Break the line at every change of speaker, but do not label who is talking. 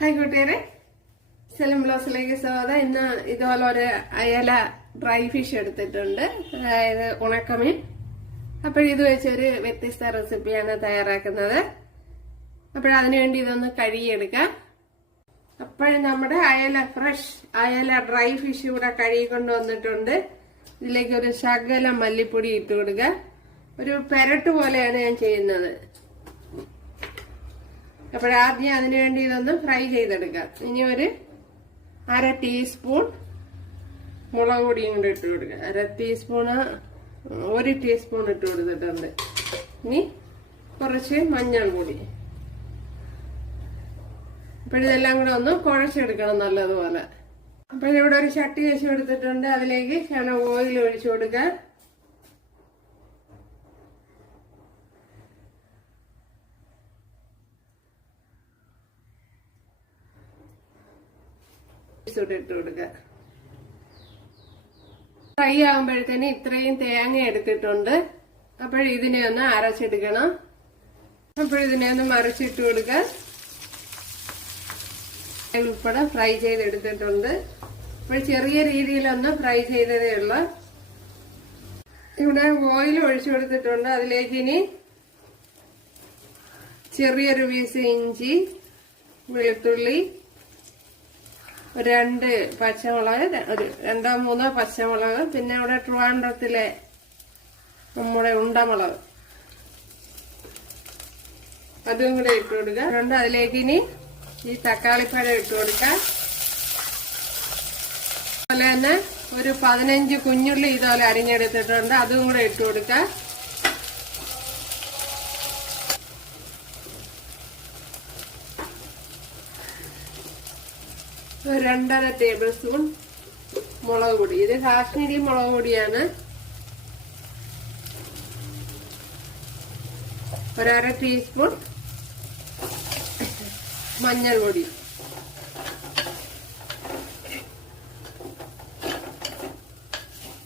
Hi കൂട്ടുകാരെ. സെലം ബ്ലോസിലേക്ക് സ്വാഗതം. ഇന്ന് ഇതുപോലെ ഒരു അയല ഡ്രൈ ഫിഷ് എടുത്തിട്ടുണ്ട്. അതായത് ഉണക്കമീൻ. അപ്പോൾ ഇത് വെച്ചൊരു വ്യത്യസ്ത റെസിപ്പിയാണ് തയ്യാറാക്കുന്നത്. അപ്പോൾ അതിനുവേണ്ടി ഇതൊന്ന് കഴുകിയെടുക്കാം. അപ്പോൾ നമ്മുടെ അയല ഫ്രഷ് അയല ഡ്രൈ ഫിഷ് ഇവിടെ കഴുകി കൊണ്ടുവന്നിട്ടുണ്ട് ഇതിലേക്ക് ഒരു ശകലം മല്ലിപ്പൊടി ഇട്ട് കൊടുക്കുക. ഒരു പെരട്ട് പോലെയാണ് ഞാൻ ചെയ്യുന്നത്. അപ്പോഴാദ്യം അതിനു വേണ്ടി ഇതൊന്ന് ഫ്രൈ ചെയ്തെടുക്കാം. ഇനി ഒരു അര ടീസ്പൂൺ മുളക് പൊടിയും കൂടി ഇട്ട് കൊടുക്കുക അര ടീസ്പൂണ് ഒരു ടീസ്പൂൺ ഇട്ട് കൊടുത്തിട്ടുണ്ട്. ഇനി കുറച്ച് മഞ്ഞൾ പൊടി. അപ്പോഴിതെല്ലാം കൂടെ ഒന്ന് കുഴച്ചെടുക്കണം നല്ലതുപോലെ. അപ്പോഴിവിടെ ഒരു ചട്ടി വെച്ച് കൊടുത്തിട്ടുണ്ട്. അതിലേക്ക് ഞാൻ ഓയിൽ ഒഴിച്ചു കൊടുക്കുക കൂടെ ഇട്ട് കൊടുക്കുക ഫ്രൈ ആകുമ്പോഴത്തേന് ഇത്രയും തേങ്ങ എടുത്തിട്ടുണ്ട്. അപ്പോൾ ഇതിനെ ഒന്ന് അരച്ചെടുക്കണം. അപ്പോൾ ഇതിനെ ഒന്ന് മറിച്ചിട്ട് കൊടുക്കുക ഉൾപ്പെടെ ഫ്രൈ ചെയ്തെടുത്തിട്ടുണ്ട്. അപ്പോൾ ചെറിയ രീതിയിലൊന്ന് ഫ്രൈ ചെയ്തതേ ഉള്ളൂ. ഇവിടെ ഓയിൽ ഒഴിച്ചു കൊടുത്തിട്ടുണ്ട്. അതിലേക്ക് ഇനി ചെറിയൊരു പീസ് ഇഞ്ചി വെളുത്തുള്ളി ഒരു രണ്ട് പച്ചമുളക് ഒരു രണ്ടോ മൂന്നോ പച്ചമുളക് പിന്നെ ഇവിടെ ട്രിവാൻഡ്രത്തിലെ നമ്മുടെ ഉണ്ടമുളക്. അതും കൂടെ ഇട്ട് കൊടുക്കുക അതുകൊണ്ട് അതിലേക്ക് ഇനി ഈ തക്കാളിപ്പഴം ഇട്ട് കൊടുക്കാം. അതുപോലെ തന്നെ ഒരു പതിനഞ്ച് കുഞ്ഞുള്ളി ഇതുപോലെ അരിഞ്ഞെടുത്തിട്ടുണ്ട്. അതും കൂടെ ഇട്ട് കൊടുക്കാം. രണ്ടര ടേബിൾ സ്പൂൺ മുളക് പൊടി. ഇത് കാശ്മീരി മുളക് പൊടിയാണ്. ഒരര ടീസ്പൂൺ മഞ്ഞൾ പൊടി